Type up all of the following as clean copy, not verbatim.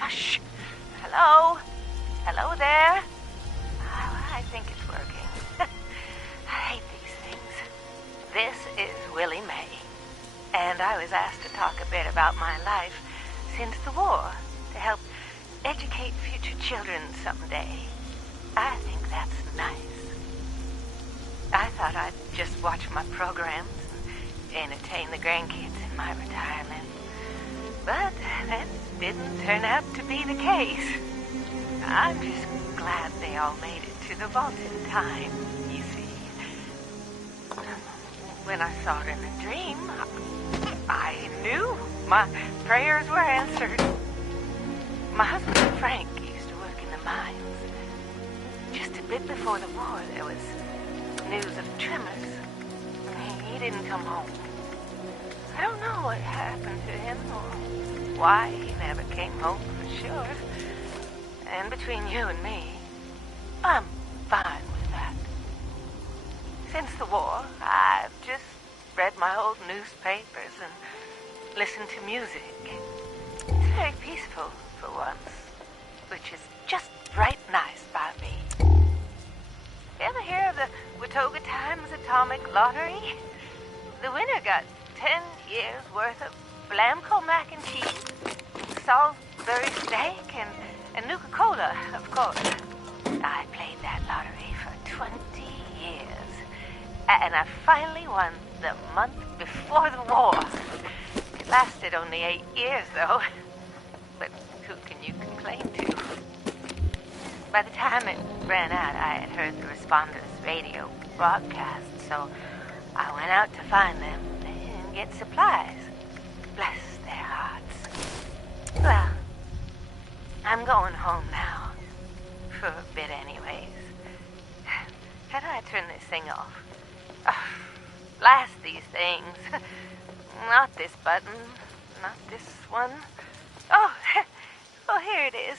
Shush. Hello? Hello there? I think it's working. I hate these things. This is Willie Mae, and I was asked to talk a bit about my life since the war to help educate future children someday. I think that's nice. I thought I'd just watch my programs and entertain the grandkids in my retirement. But that didn't turn out to be the case. I'm just glad they all made it to the vault in time, you see. When I saw it in a dream, I knew my prayers were answered. My husband Frank used to work in the mines. Just a bit before the war, there was news of tremors. He didn't come home. I don't know what happened to him or why he never came home for sure. And between you and me, I'm fine with that. Since the war, I've just read my old newspapers and listened to music. It's very peaceful for once, which is just right nice by me. You ever hear of the Watauga Times Atomic Lottery? The winner got 10 years worth of Blamco mac and cheese, Salisbury steak, and Nuka-Cola, of course. I played that lottery for 20 years, and I finally won the month before the war. It lasted only 8 years, though. But who can you complain to? By the time it ran out, I had heard the responders' radio broadcast, so I went out to find them and get supplies. Bless their hearts. Well, I'm going home now. For a bit anyways. How do I turn this thing off? Oh, blast these things. Not this button. Not this one. Oh, oh, here it is.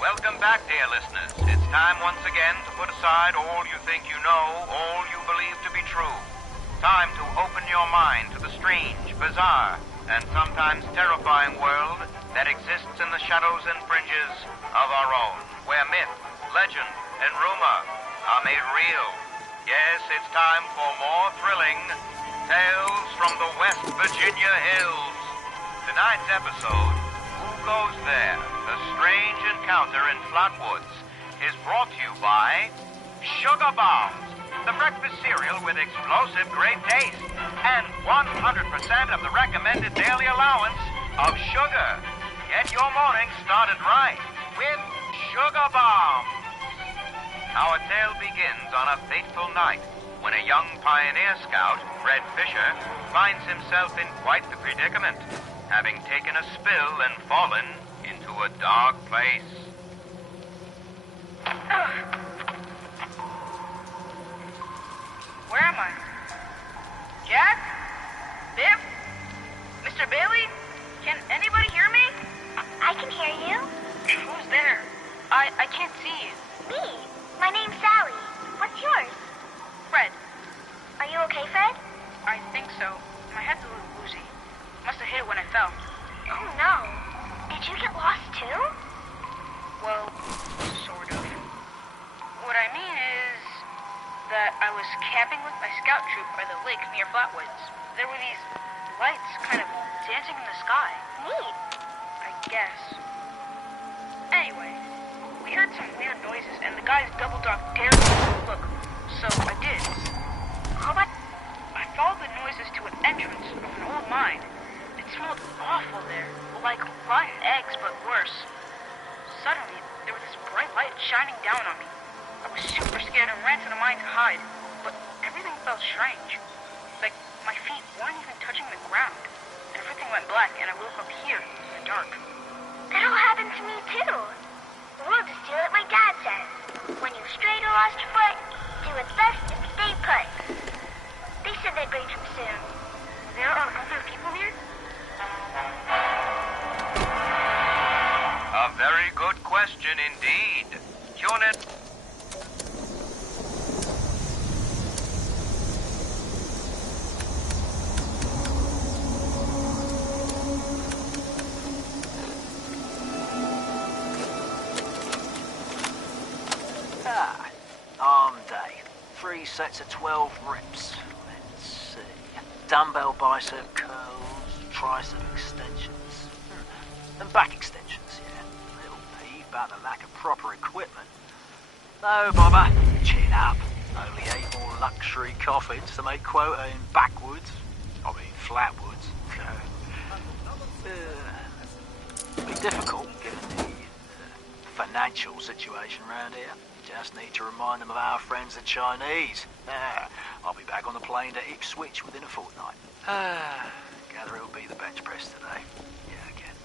Welcome back, dear listeners. It's time once again to put aside all you think you know, all you believe to be true. Time to open your mind to the strange, bizarre, and sometimes terrifying world that exists in the shadows and fringes of our own, where myth, legend, and rumor are made real. Yes, it's time for more thrilling Tales from the West Virginia Hills. Tonight's episode, Who Goes There? A Strange Encounter in Flatwoods, is brought to you by Sugar Bombs, the breakfast cereal with explosive great taste and 100% of the recommended daily allowance of sugar. Get your morning started right with Sugar Bombs. Our tale begins on a fateful night when a young pioneer scout, Fred Fisher, finds himself in quite the predicament, having taken a spill and fallen into a dark place. Where am I? Jack? Biff? Mr. Bailey? Can anybody hear me? I can hear you. Who's there? I can't see you. Me. My name's Sally. What's yours? Fred. Are you okay, Fred? I think so. My head's a little woozy. Must have hit it when I fell. Oh, no. Did you get lost, too? Well, sort of. What I mean is that I was camping with my scout troop by the lake near Flatwoods. There were these lights kind of dancing in the sky. Neat. I guess. Anyway, we heard some weird noises, and the guys double-dog dared me to look, so I did. What? I followed the noises to an entrance of an old mine. It smelled awful there, like rotten eggs, but worse. Suddenly, there was this bright light shining down on me. I was super scared and ran to the mine to hide, but everything felt strange. Like my feet weren't even touching the ground. Everything went black, and I woke up here in the dark. That all happened to me, too. The world is still like my dad says. When you've strayed or lost your foot, do what's best and stay put. They said they'd bring him soon. There are other people here? A very good question indeed. Tune in. Arm day. 3 sets of 12 reps. Let's see. Dumbbell bicep curls, tricep extensions, and back extensions, yeah. Little peeve about the lack of proper equipment. No bother. Chin up. Only 8 more luxury coffins to make quota in backwoods. I mean flatwoods. Be difficult given the financial situation around here. Just need to remind them of our friends the Chinese. I'll be back on the plane to Ipswich within a fortnight. Gather it'll be the bench press today. Yeah, again.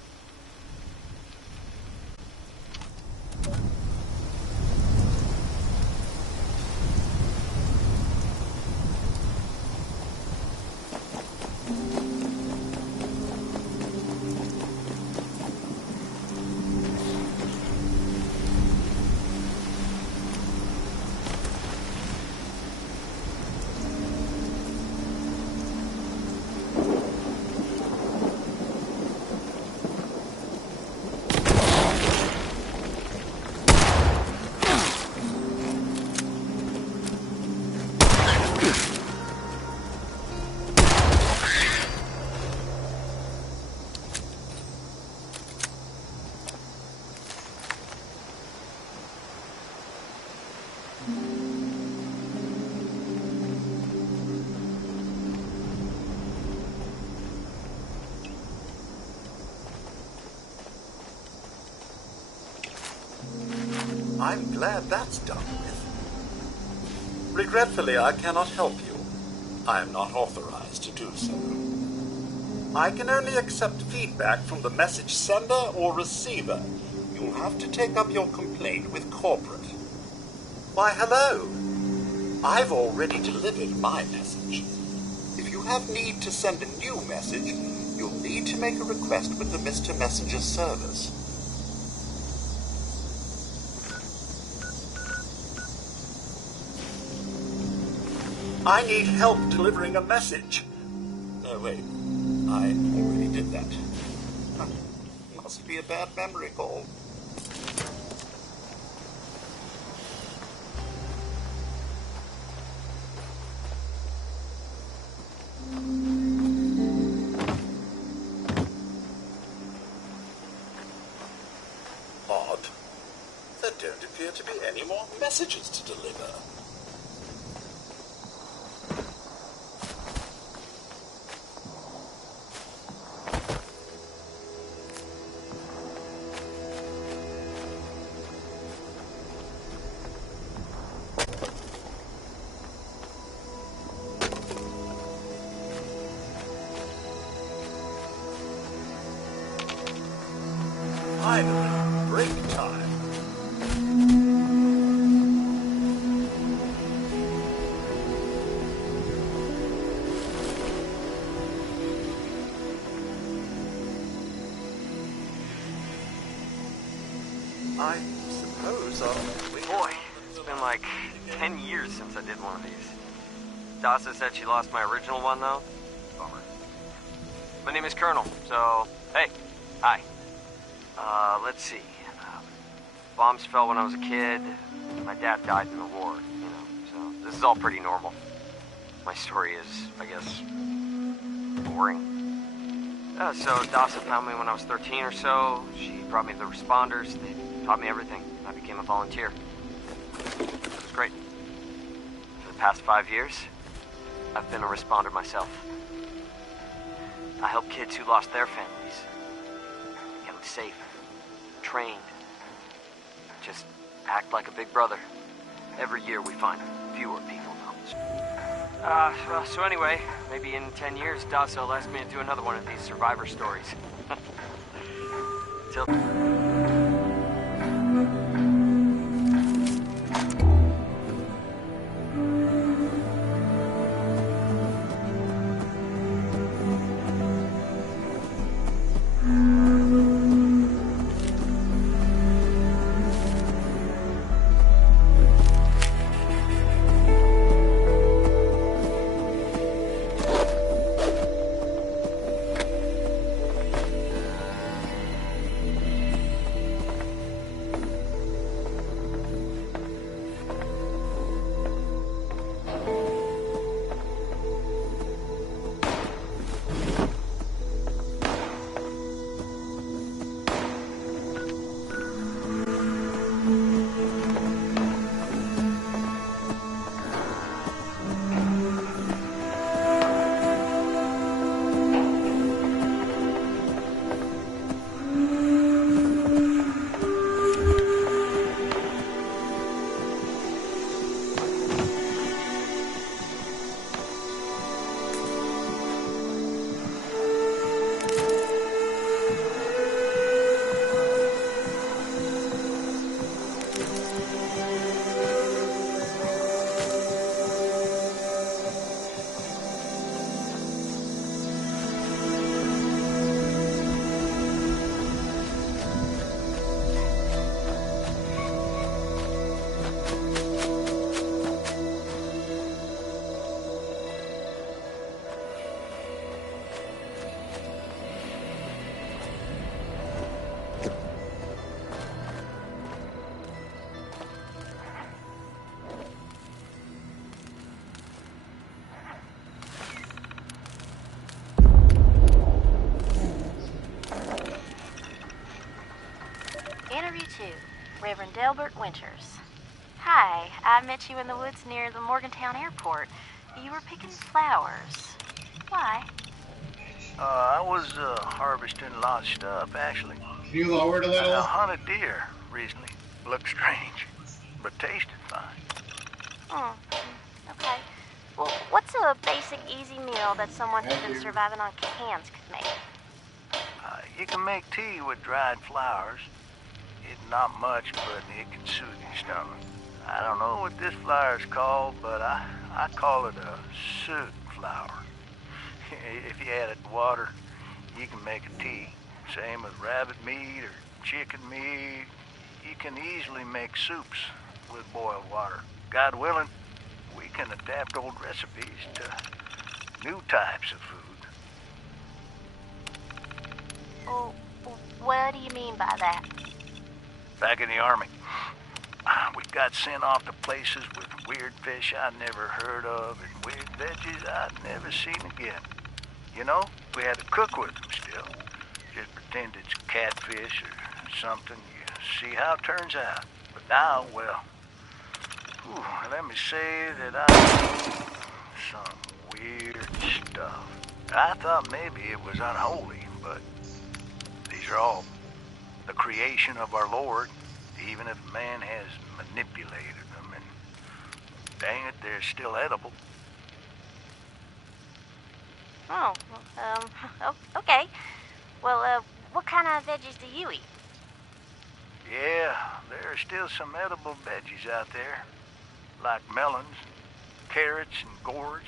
I'm glad that's done with. Regretfully, I cannot help you. I am not authorized to do so. I can only accept feedback from the message sender or receiver. You'll have to take up your complaint with corporate. Why, hello. I've already delivered my message. If you have need to send a new message, you'll need to make a request with the Mr. Messenger service. I need help delivering a message. No, wait. I already did that. Must be a bad memory call. Odd. There don't appear to be any more messages to deliver. Finally, break time. I suppose I'll wait. Boy, it's been like 10 years since I did one of these. Dasa said she lost my original one, though. Bummer. My name is Colonel, so, hey, hi. Let's see. Bombs fell when I was a kid. My dad died in the war, so this is all pretty normal. My story is, I guess, boring. So Dasa found me when I was 13 or so. She brought me the responders. They taught me everything. I became a volunteer. It was great. For the past 5 years, I've been a responder myself. I help kids who lost their families. Get them safe, trained. Just act like a big brother. Every year we find fewer people though. So anyway, maybe in 10 years, Dasa will ask me to do another one of these survivor stories. Till... Delbert Winters. Hi, I met you in the woods near the Morgantown airport. You were picking flowers. Why? I was harvesting a lot of stuff, actually. Can you lower it a little? I hunted deer recently. Looked strange, but tasted fine. Okay. Well, what's a basic, easy meal that someone who's been surviving on cans could make? You can make tea with dried flowers. It's not much, but it can soothe your stomach. I don't know what this flower is called, but I call it a soot flower. If you add it to water, you can make a tea. Same with rabbit meat or chicken meat. You can easily make soups with boiled water. God willing, we can adapt old recipes to new types of food. Oh, what do you mean by that? Back in the Army, we got sent off to places with weird fish I'd never heard of and weird veggies I'd never seen again. You know, we had to cook with them still. Just pretend it's catfish or something. You see how it turns out. But now, well, let me say that I've seen some weird stuff. I thought maybe it was unholy, but these are all the creation of our Lord, even if man has manipulated them, and dang it, they're still edible. Okay. Well, what kind of veggies do you eat? Yeah, there are still some edible veggies out there, like melons, carrots, and gourds.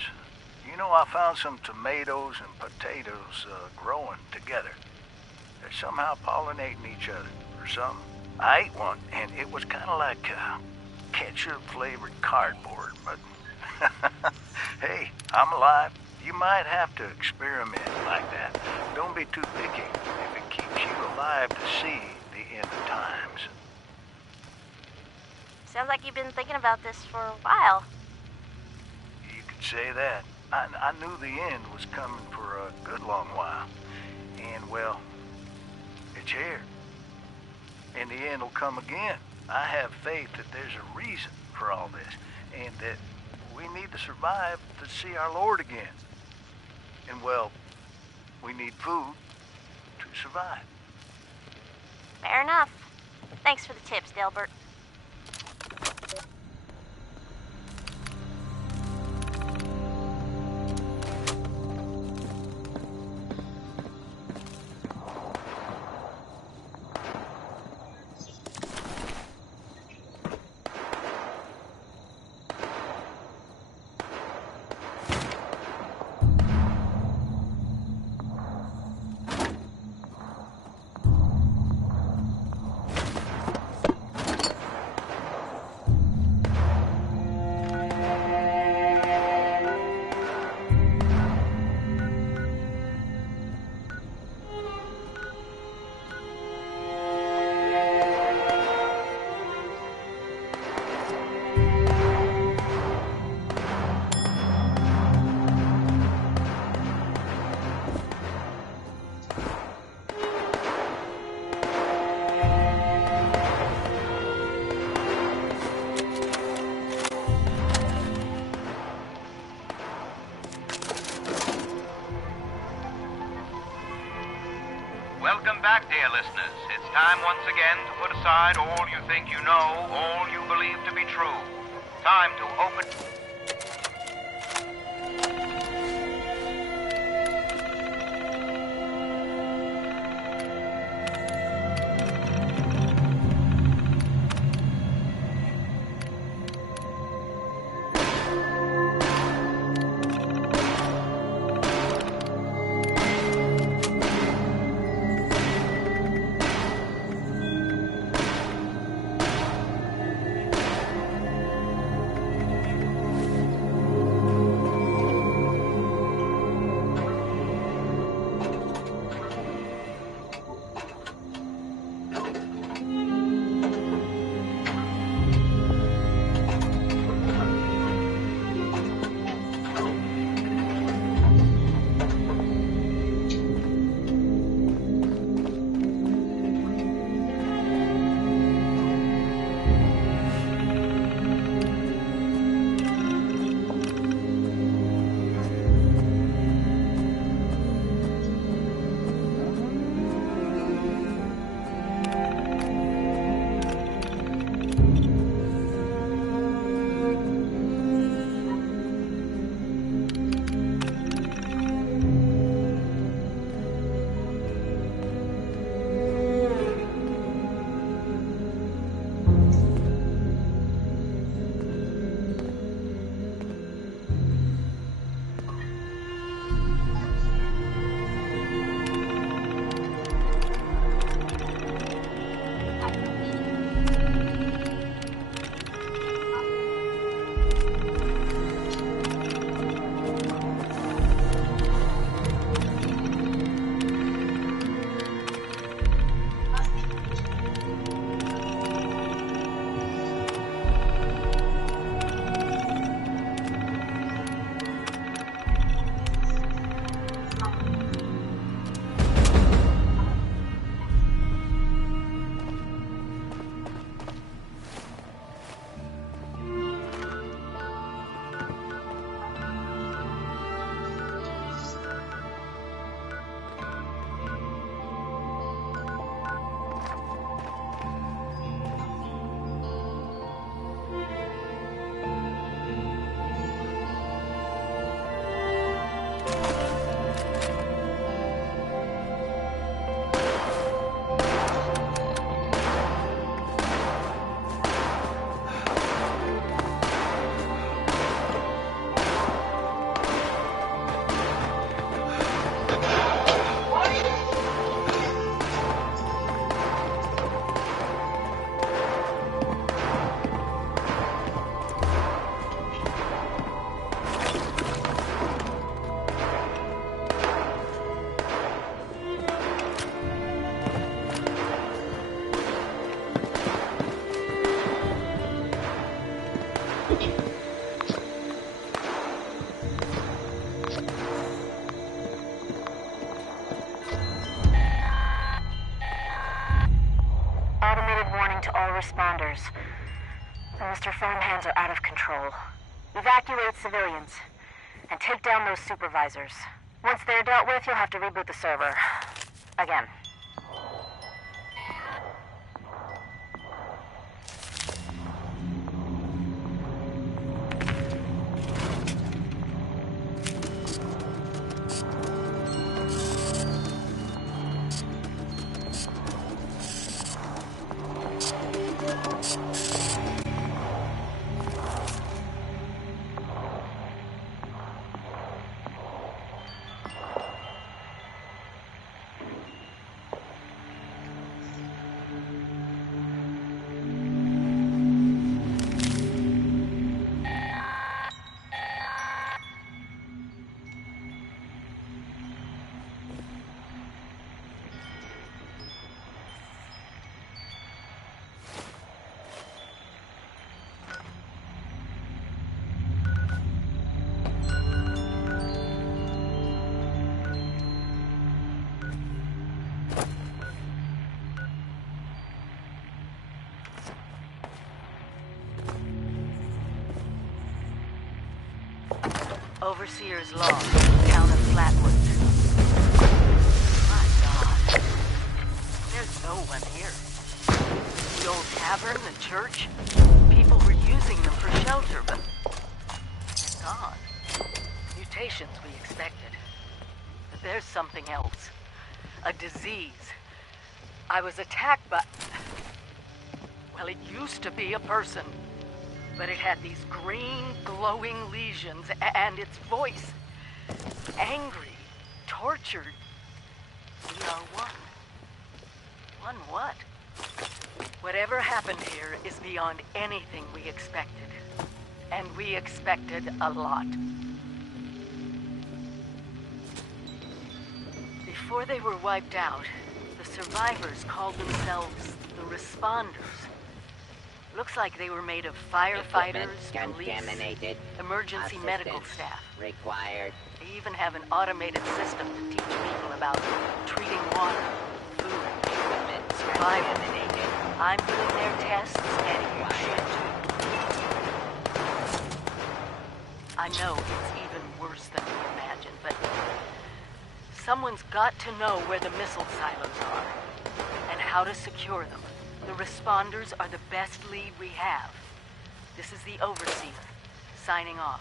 You know, I found some tomatoes and potatoes growing together. They're somehow pollinating each other or something. I ate one, and it was kind of like ketchup-flavored cardboard, but hey, I'm alive. You might have to experiment like that. Don't be too picky if it keeps you alive to see the end of times. Sounds like you've been thinking about this for a while. You could say that. I knew the end was coming for a good long while. And, well, it's here. And the end will come again. I have faith that there's a reason for all this, and that we need to survive to see our Lord again. And, well, we need food to survive. Fair enough. Thanks for the tips, Delbert. Welcome back, dear listeners. It's time once again to put aside all you think you know, all you believe to be true. Time to open... to all responders. The Mr. Farmhands are out of control. Evacuate civilians, and take down those supervisors. Once they're dealt with, you'll have to reboot the server. Again. Overseer's Law, town of Flatwood. My God. There's no one here. The old tavern, the church, people were using them for shelter, but they're gone. Mutations we expected. But there's something else. A disease. I was attacked by... Well, it used to be a person. But it had these green, glowing lesions, and its voice. Angry, tortured. We are one. One what? Whatever happened here is beyond anything we expected. And we expected a lot. Before they were wiped out, the survivors called themselves the Responders. Looks like they were made of firefighters, police, emergency medical staff. Required. They even have an automated system to teach people about treating water, food, survival. I'm doing their tests, and you should too. I know it's even worse than we imagined, but someone's got to know where the missile silos are, and how to secure them. The Responders are the best lead we have. This is the Overseer, signing off.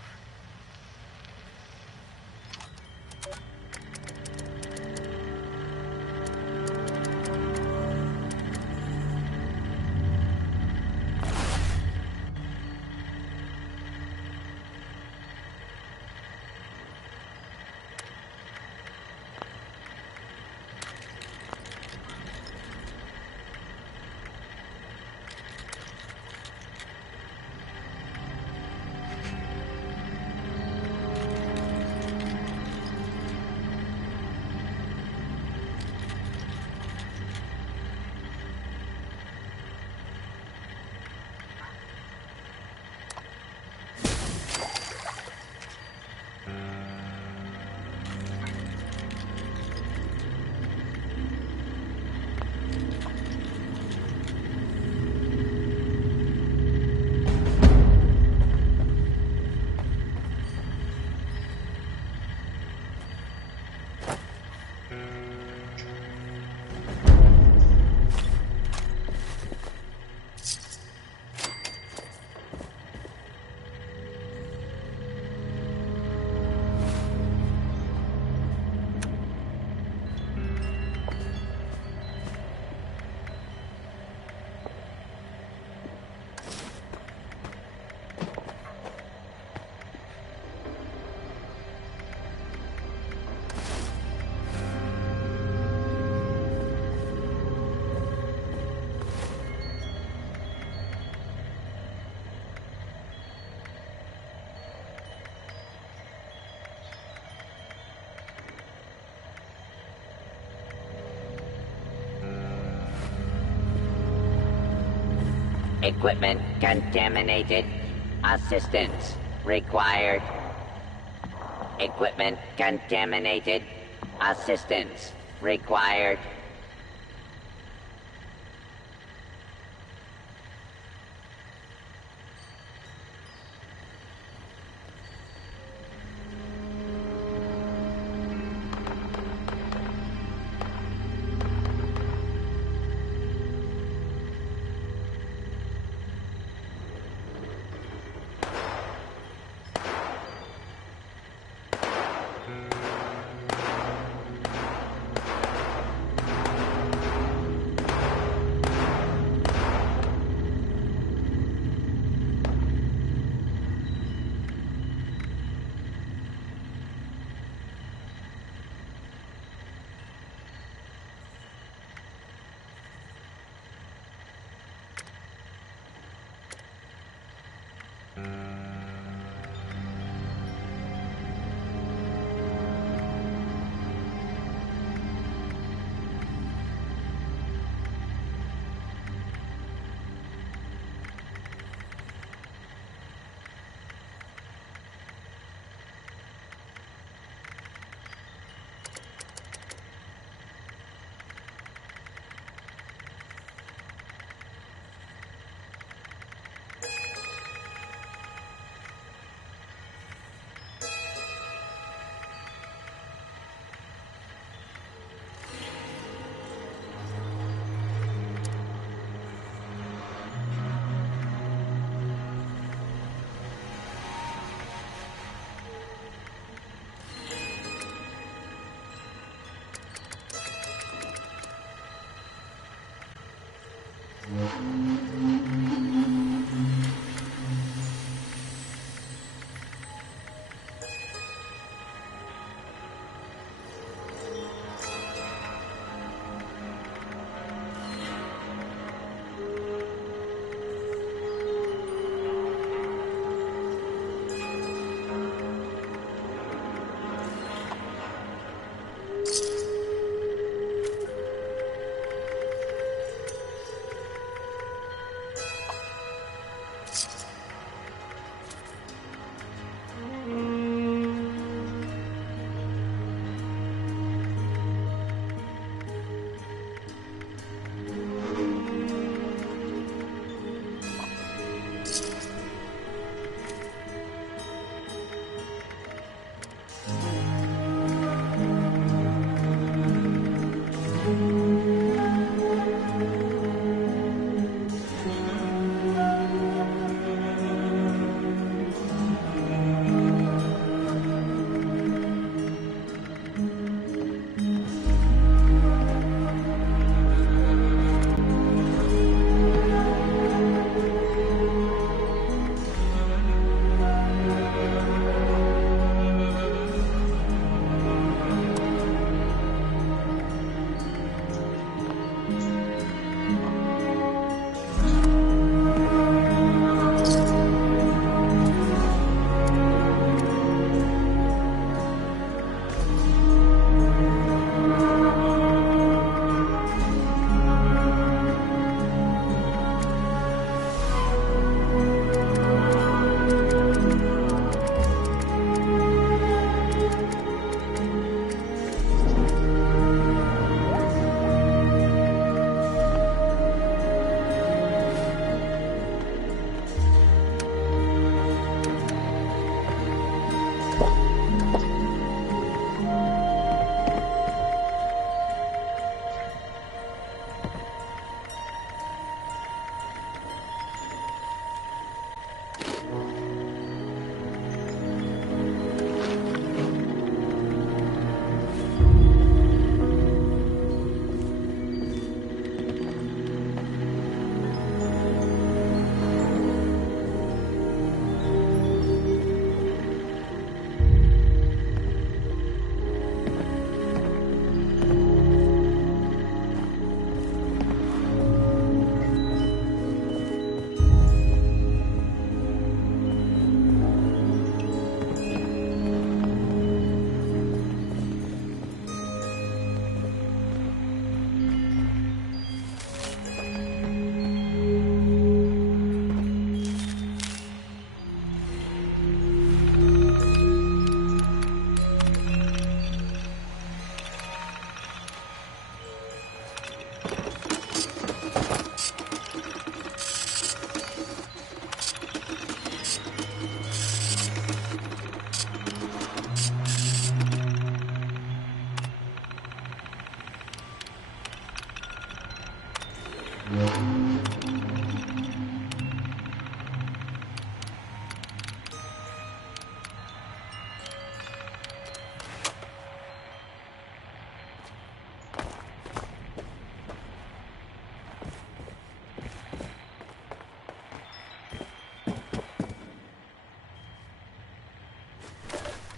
Equipment contaminated. Assistance required. Equipment contaminated. Assistance required.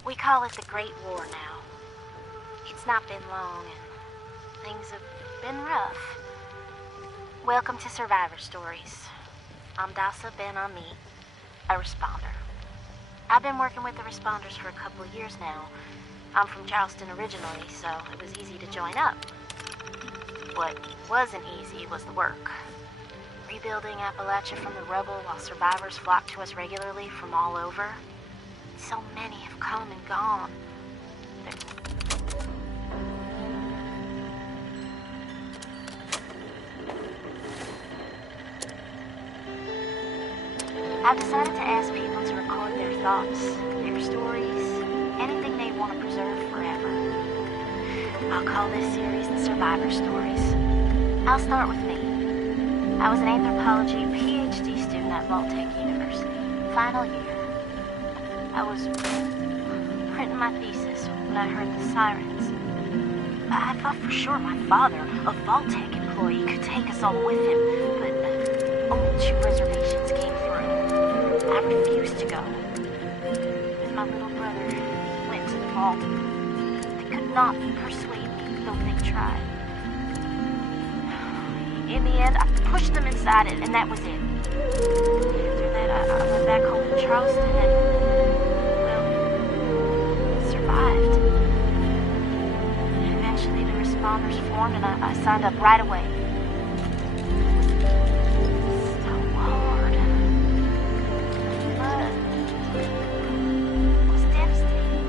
We call it the Great War now. It's not been long, and things have been rough. Welcome to Survivor Stories. I'm Dasa Ben Ami, a responder. I've been working with the responders for a couple of years now. I'm from Charleston originally, so it was easy to join up. What wasn't easy was the work. Rebuilding Appalachia from the rubble while survivors flock to us regularly from all over. So many have come and gone. I've decided to ask people to record their thoughts, their stories, anything they want to preserve forever. I'll call this series the Survivor Stories. I'll start with me. I was an anthropology PhD student at Vault-Tec University, final year. I was printing my thesis when I heard the sirens. I thought for sure my father, a Vault-Tec employee, employee could take us all with him, but only 2 reservations came through. I refused to go. With my little brother, he went to the vault. They could not persuade me, though they tried. In the end, I pushed them inside it, and that was it. After that, I went back home to Charleston and, well, survived. Eventually, the responders formed, and I signed up right away. So hard. But it was devastating.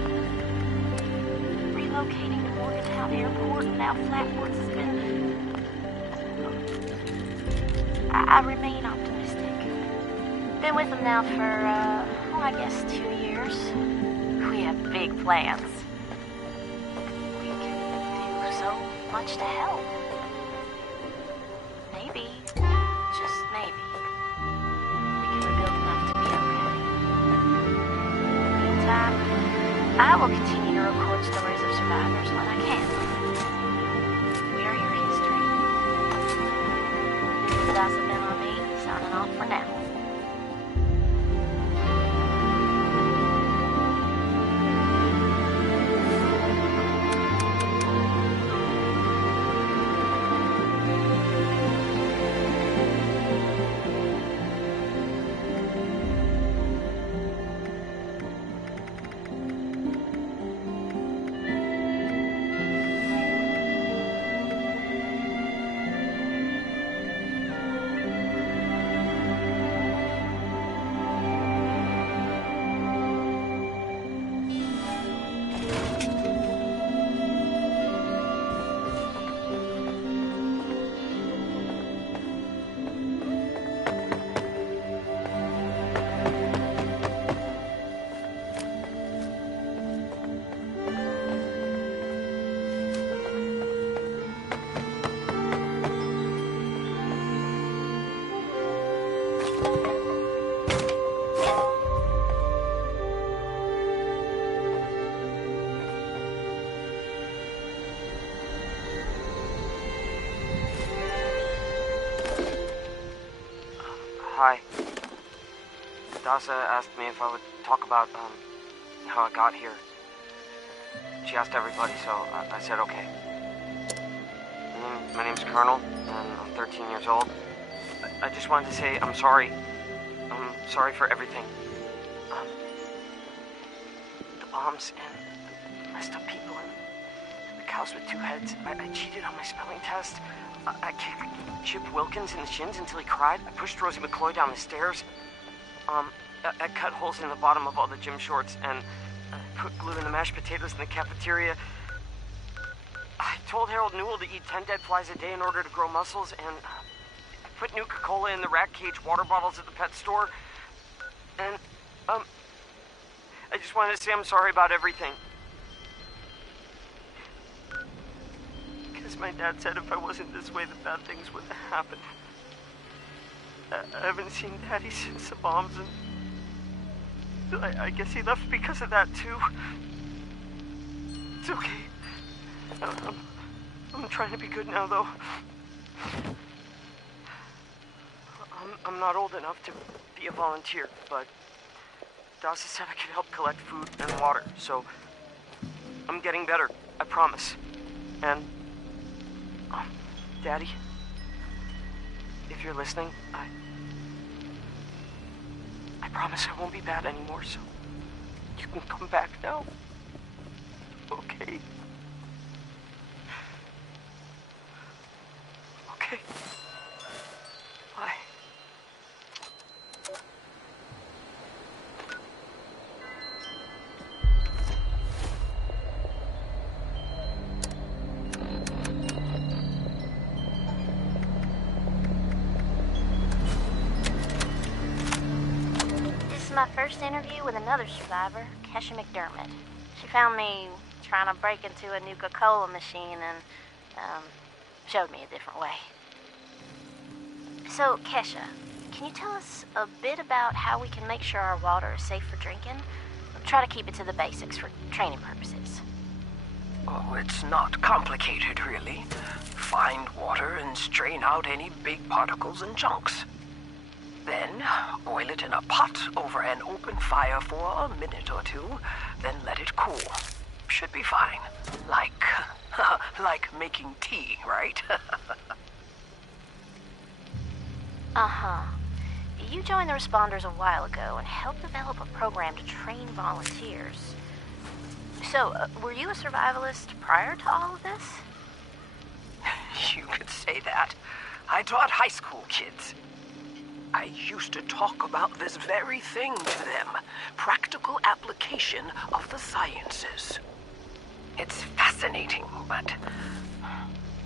Relocating to Morgantown Airport and now Flatwoods has been... I remain optimistic. Been with them now for, I guess 2 years. We have big plans. We can do so much to help. Maybe, just maybe, we can rebuild enough to be okay. Meantime, I will continue to record stories of survivors when I can. We are your history. This is Dawson been on me, signing off for now. Hi. Dasa asked me if I would talk about, how I got here. She asked everybody, so I said okay. My name's Colonel, and I'm 13 years old. I just wanted to say I'm sorry. I'm sorry for everything. The bombs and the messed up people and the cows with 2 heads. I cheated on my spelling test. I kicked Chip Wilkins in the shins until he cried. I pushed Rosie McCloy down the stairs. I cut holes in the bottom of all the gym shorts and put glue in the mashed potatoes in the cafeteria. I told Harold Newell to eat 10 dead flies a day in order to grow muscles, and I put Nuka-Cola in the rat cage water bottles at the pet store. And, I just wanted to say I'm sorry about everything. My dad said if I wasn't this way, the bad things would happen. I haven't seen Daddy since the bombs, and I guess he left because of that, too. It's okay. I'm trying to be good now, though. I'm not old enough to be a volunteer, but Dawson said I could help collect food and water, so I'm getting better, I promise. And Daddy, if you're listening, I promise I won't be bad anymore, so you can come back now. Okay? Okay. Bye. My first interview with another survivor, Kesha McDermott. She found me trying to break into a Nuka-Cola machine and showed me a different way. So, Kesha, can you tell us a bit about how we can make sure our water is safe for drinking? We'll try to keep it to the basics for training purposes. Oh, it's not complicated, really. Find water and stray drain out any big particles and chunks. Then, boil it in a pot over an open fire for a minute or two, then let it cool. Should be fine. Like making tea, right? Uh-huh. You joined the responders a while ago and helped develop a program to train volunteers. So, were you a survivalist prior to all of this? You could say that. I taught high school kids. I used to talk about this very thing to them. Practical application of the sciences. It's fascinating, but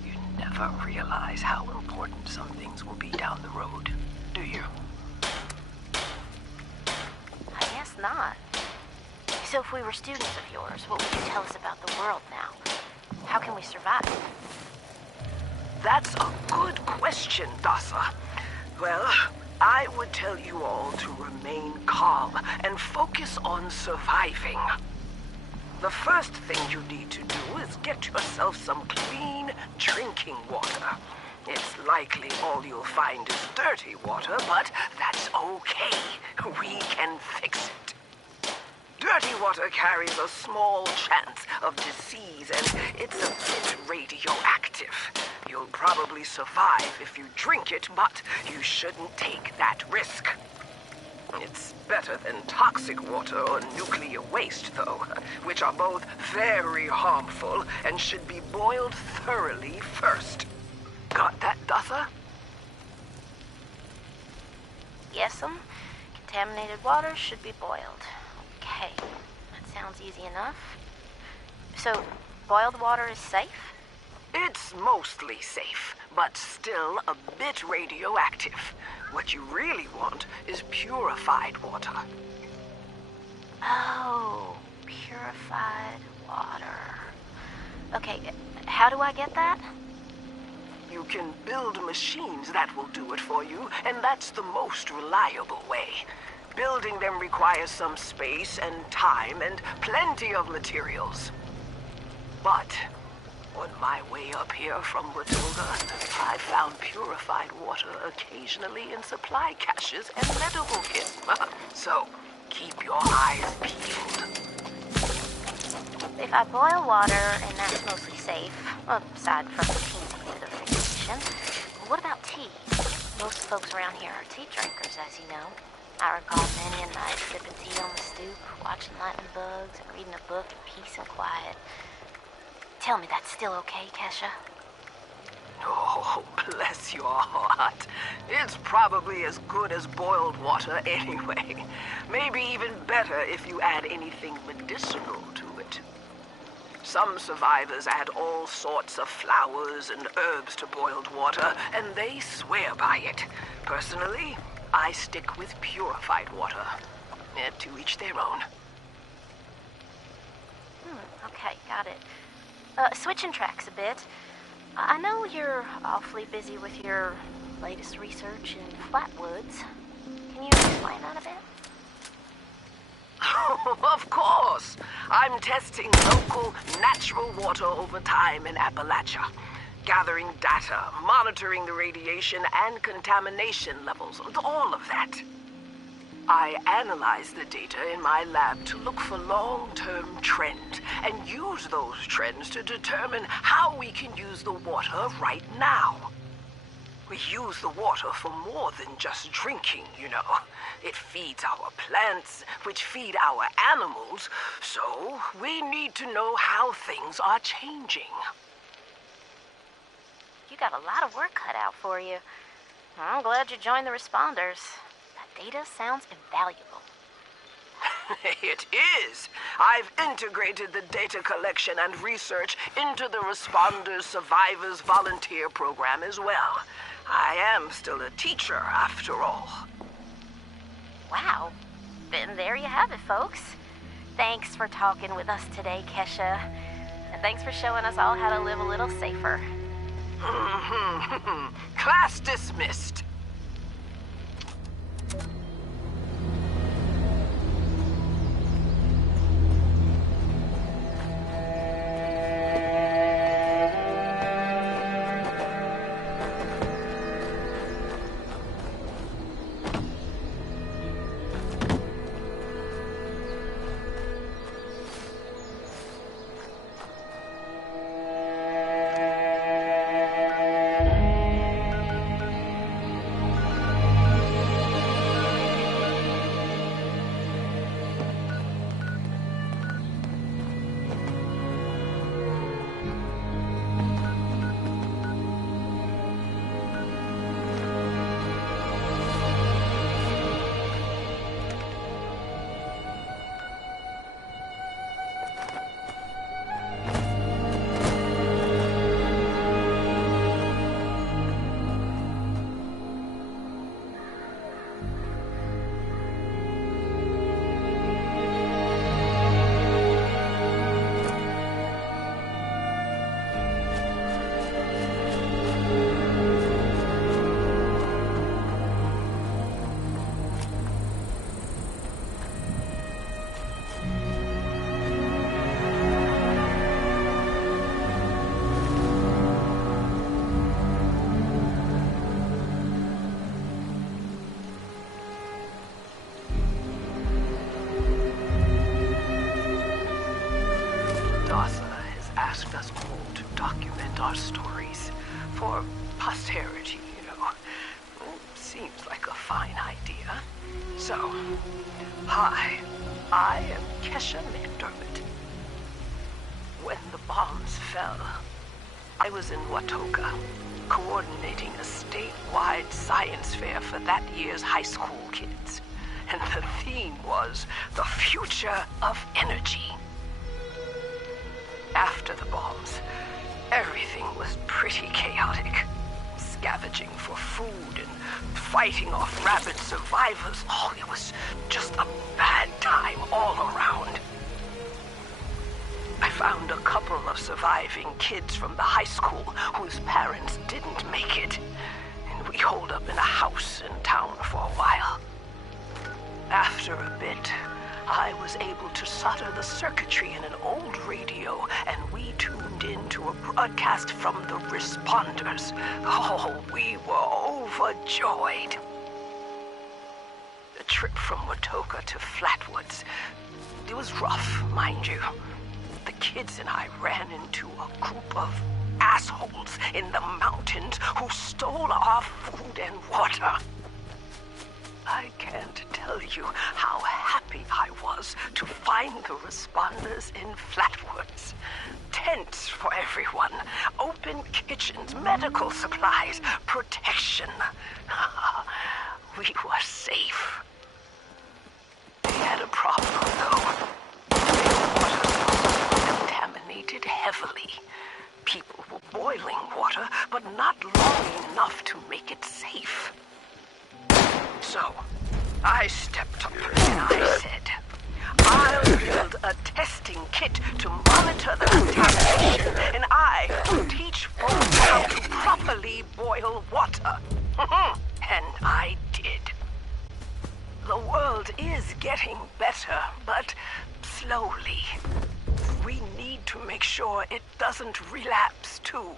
you never realize how important some things will be down the road, do you? I guess not. So if we were students of yours, what would you tell us about the world now? How can we survive? That's a good question, Dasa. Well, I would tell you all to remain calm and focus on surviving. The first thing you need to do is get yourself some clean drinking water. It's likely all you'll find is dirty water, but that's okay. We can fix it. Dirty water carries a small chance of disease, and it's a bit radioactive. You'll probably survive if you drink it, but you shouldn't take that risk. It's better than toxic water or nuclear waste, though, which are both very harmful and should be boiled thoroughly first. Got that, Dutha? Yes'm. Contaminated water should be boiled. Okay, that sounds easy enough. So, boiled water is safe? It's mostly safe, but still a bit radioactive. What you really want is purified water. Oh, purified water. Okay, how do I get that? You can build machines that will do it for you, and that's the most reliable way. Building them requires some space and time and plenty of materials. But on my way up here from Rotunda, I found purified water occasionally in supply caches and medical kits. So, keep your eyes peeled. If I boil water, and that's mostly safe, aside from teeny bit of ignition, what about tea? Most folks around here are tea drinkers, as you know. I recall many a night sipping tea on the stoop, watching lightning bugs, and reading a book in peace and quiet. Tell me that's still okay, Kesha? Oh, bless your heart. It's probably as good as boiled water anyway. Maybe even better if you add anything medicinal to it. Some survivors add all sorts of flowers and herbs to boiled water, and they swear by it. Personally, I stick with purified water. To each their own. Okay, got it. Switching tracks a bit. I know you're awfully busy with your latest research in flatwoods. Can you explain that a bit? Of course! I'm testing local natural water over time in Appalachia. Gathering data, monitoring the radiation and contamination levels, all of that. I analyze the data in my lab to look for long-term trends and use those trends to determine how we can use the water right now. We use the water for more than just drinking, you know. It feeds our plants, which feed our animals, so we need to know how things are changing. You got a lot of work cut out for you. I'm glad you joined the responders. That data sounds invaluable. It is. I've integrated the data collection and research into the Responders Survivors Volunteer Program as well. I am still a teacher, after all. Wow. Then there you have it, folks. Thanks for talking with us today, Kesha. And thanks for showing us all how to live a little safer. Class dismissed. our stories for posterity, you know. It seems like a fine idea. So, hi, I am Kesha McDermott. When the bombs fell, I was in Watoga, coordinating a statewide science fair for that year's high school kids. And the theme was the future of energy. After the bombs, everything was pretty chaotic. Scavenging for food and fighting off rabid survivors. Oh, it was just a bad time all around. I found a couple of surviving kids from the high school whose parents didn't make it, and we holed up in a house in town for a while. After a bit, I was able to solder the circuitry in an old radio, and we tuned in to a broadcast from the responders. Oh, we were overjoyed. The trip from Watoga to Flatwoods, it was rough, mind you. The kids and I ran into a group of assholes in the mountains who stole our food and water. I can't tell you how happy I was to find the responders in Flatwoods. Tents for everyone, open kitchens, medical supplies, protection. We were safe. They had a problem, though. Contaminated heavily. People were boiling water, but not long enough to make it safe. So, I stepped up and I said, I'll build a testing kit to monitor the contamination, and I will teach folks how to properly boil water. And I did. The world is getting better, but slowly. We need to make sure it doesn't relapse, too.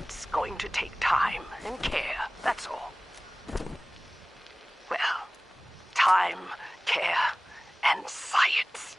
It's going to take time and care, that's all. Well, time, care, and science.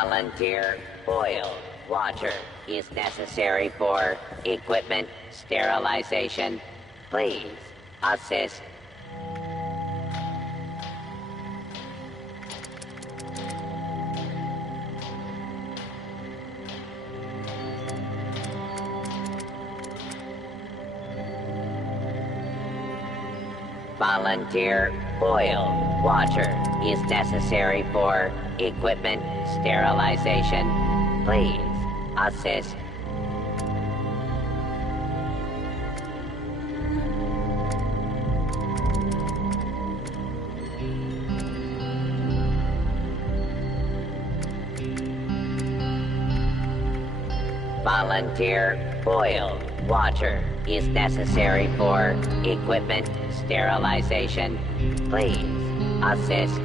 Volunteer oil watcher is necessary for equipment sterilization. Please assist. Volunteer oil watcher is necessary for equipment sterilization. Please assist. Volunteer oil watcher is necessary for equipment sterilization. Please assist.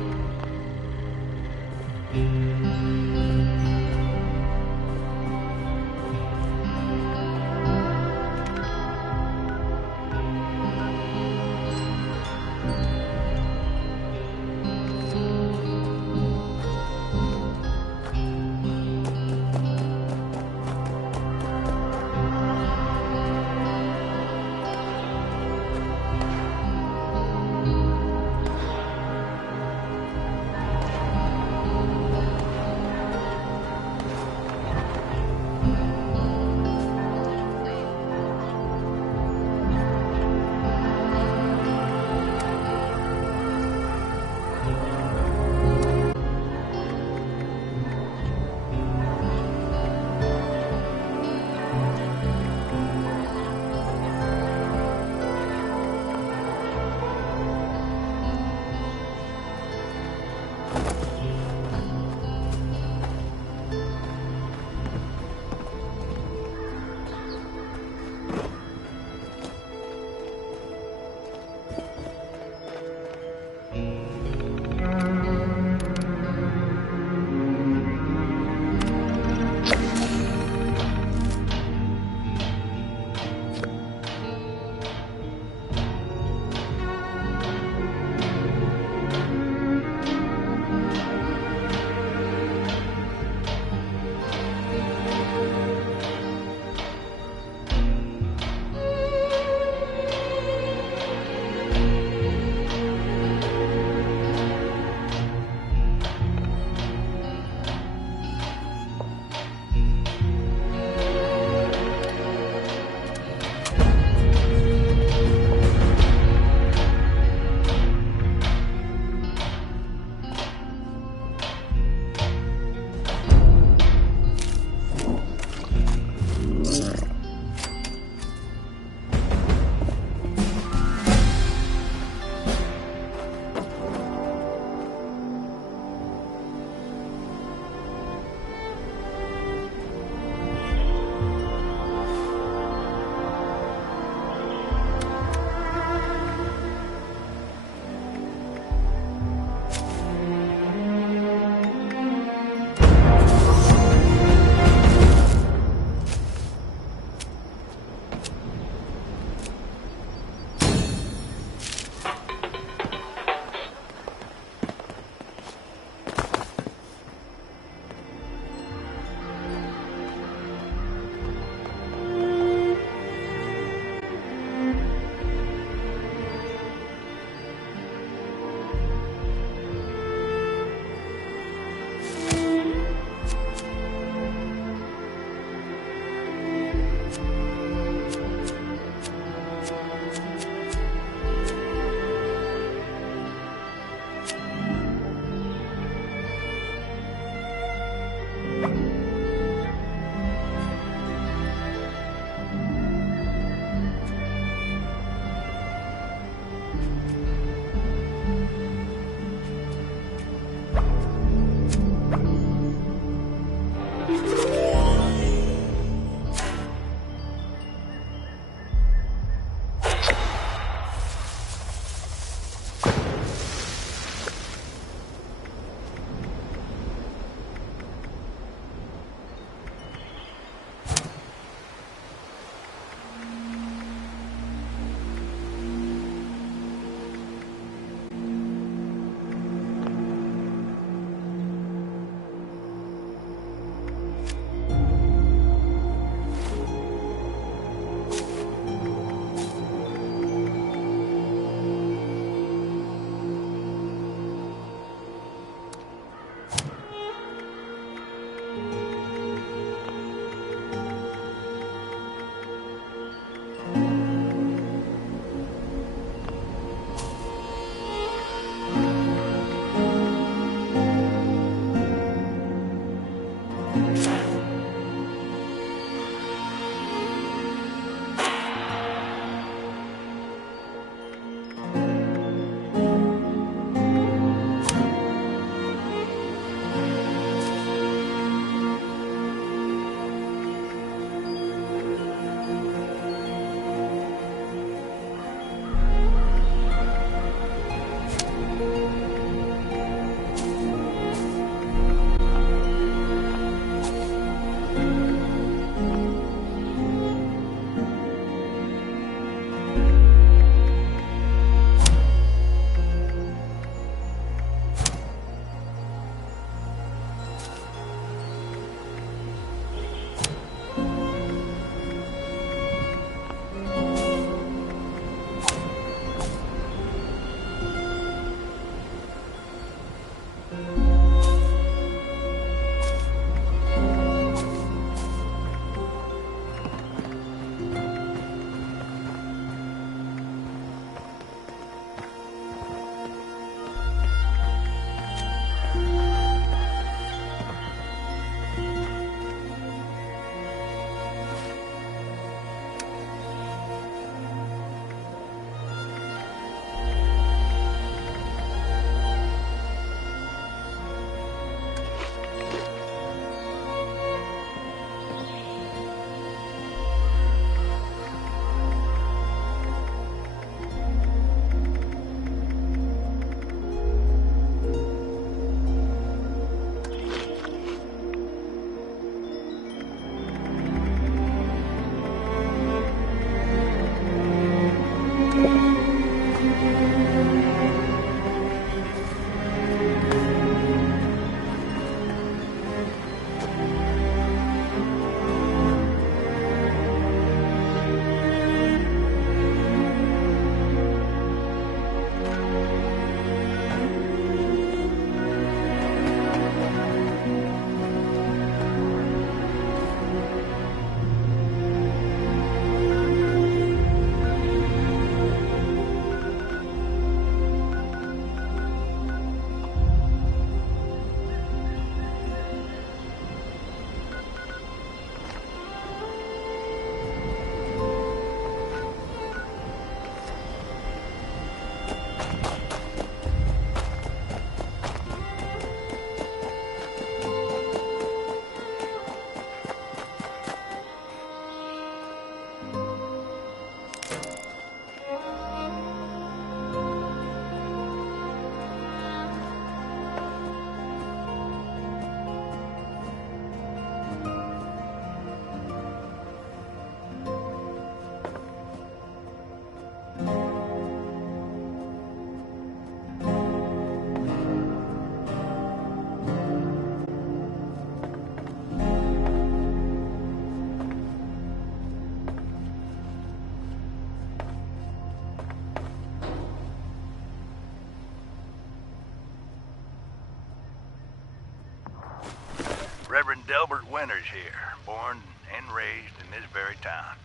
Reverend Delbert Winters here, born and raised in this very town.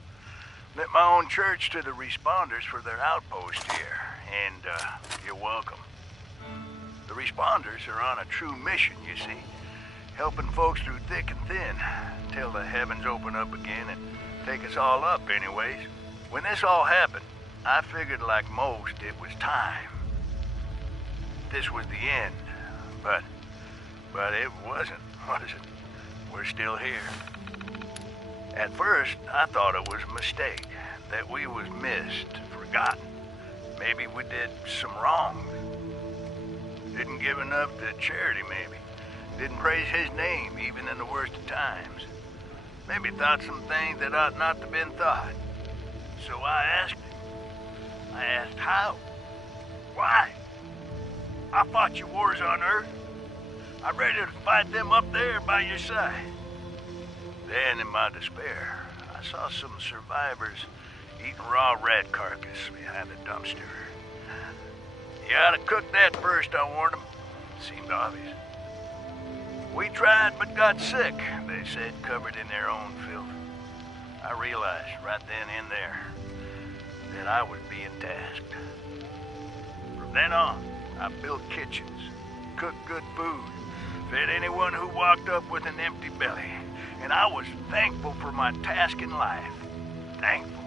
Lit my own church to the responders for their outpost here, and you're welcome. The responders are on a true mission, you see, helping folks through thick and thin, till the heavens open up again and take us all up anyways. When this all happened, I figured like most it was time. This was the end, but it wasn't, was it? We're still here. At first, I thought it was a mistake, that we was missed, forgotten. Maybe we did some wrongs. Didn't give enough to charity, maybe. Didn't praise his name, even in the worst of times. Maybe thought some things that ought not to have been thought. So I asked him. I asked how? Why? I fought your wars on Earth. I'm ready to fight them up there by your side. Then, in my despair, I saw some survivors eating raw rat carcass behind a dumpster. You ought to cook that first, I warned them. Seemed obvious. We tried but got sick, they said, covered in their own filth. I realized right then and there that I was being tasked. From then on, I built kitchens, cooked good food, fed anyone who walked up with an empty belly, and I was thankful for my task in life. Thankful.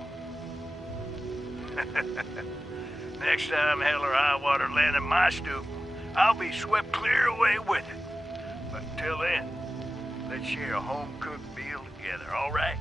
Next time hell or high water land in my stoop, I'll be swept clear away with it. But until then, let's share a home-cooked meal together, all right?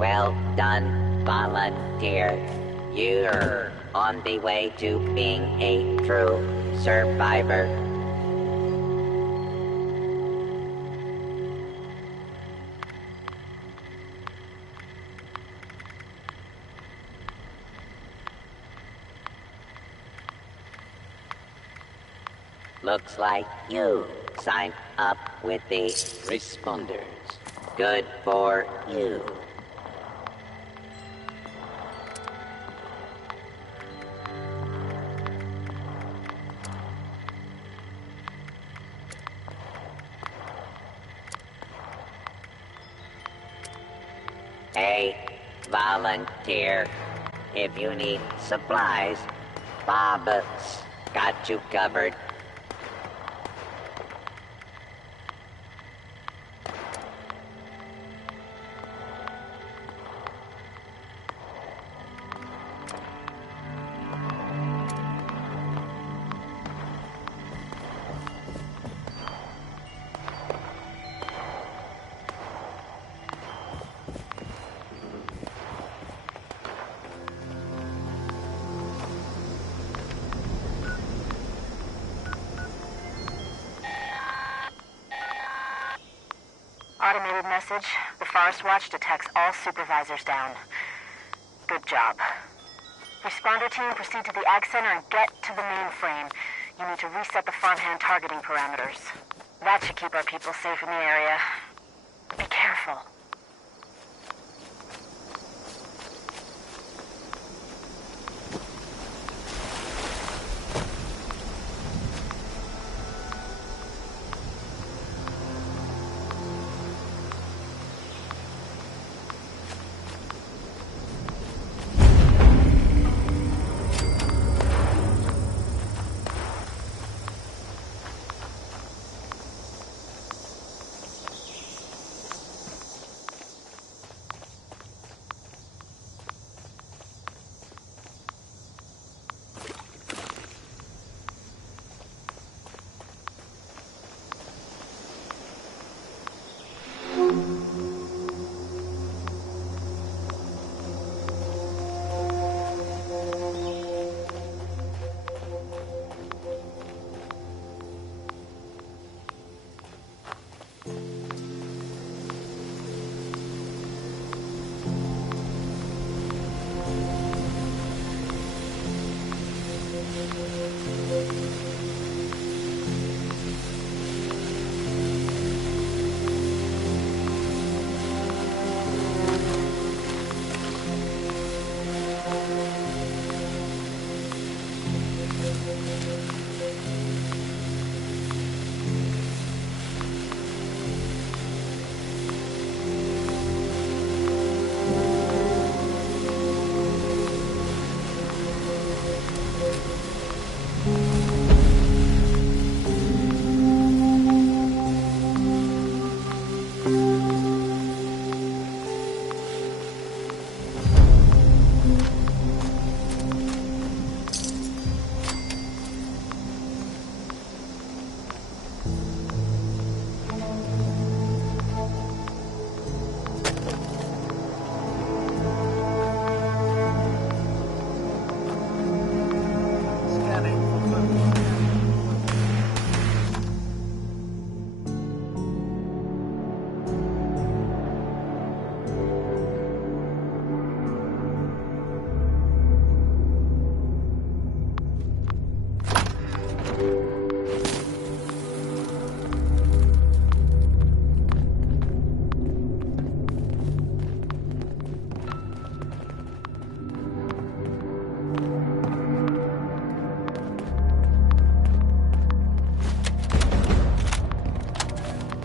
Well done, volunteer. You're on the way to being a true survivor. Looks like you signed up with the responders. Good for you. Hey, volunteer. If you need supplies, Bob's got you covered. Automated message. The Forest Watch detects all supervisors down. Good job. Responder team, proceed to the Ag Center and get to the mainframe. You need to reset the farmhand targeting parameters. That should keep our people safe in the area. Be careful.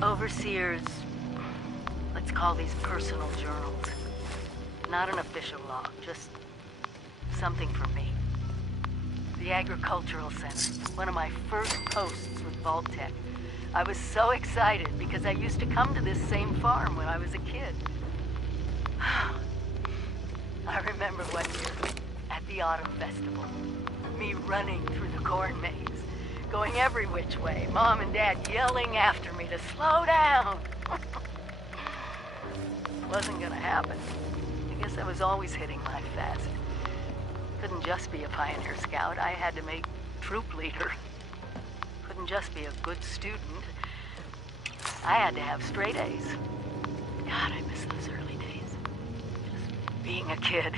Overseers, let's call these personal journals. Not an official log, just something for me. The Agricultural Center, one of my first posts with Vault-Tec. I was so excited because I used to come to this same farm when I was a kid. I remember one year at the Autumn Festival, me running through the corn maze, going every which way, Mom and Dad yelling after me to slow down. Wasn't gonna happen. Guess I was always hitting life fast. Couldn't just be a pioneer scout. I had to make troop leader. Couldn't just be a good student. I had to have straight A's. God, I miss those early days. Just being a kid.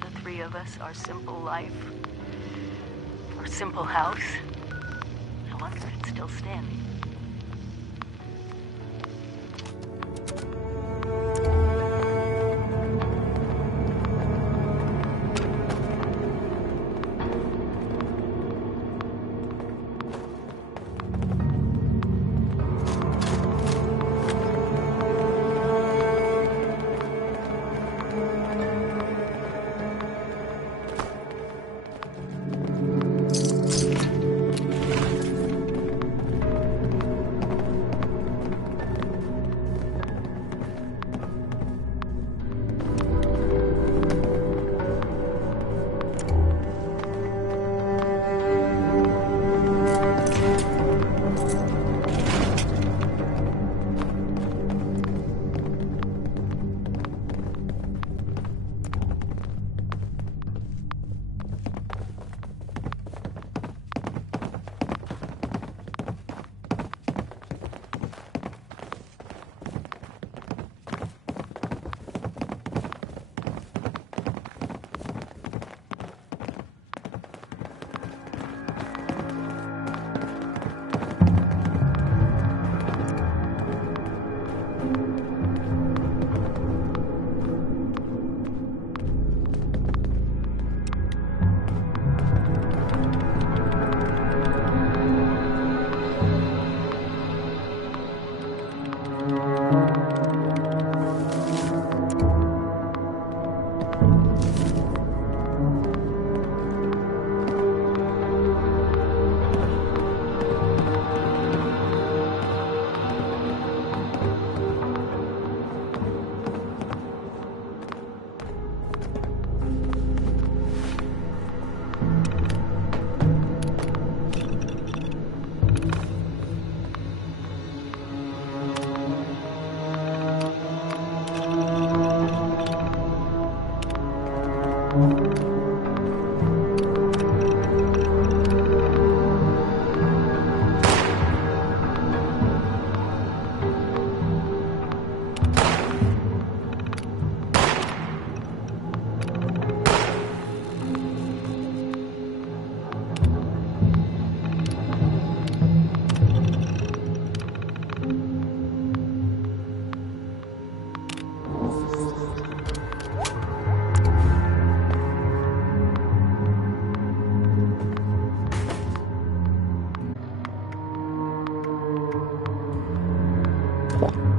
The three of us, our simple life, our simple house. I wonder if it's still standing. you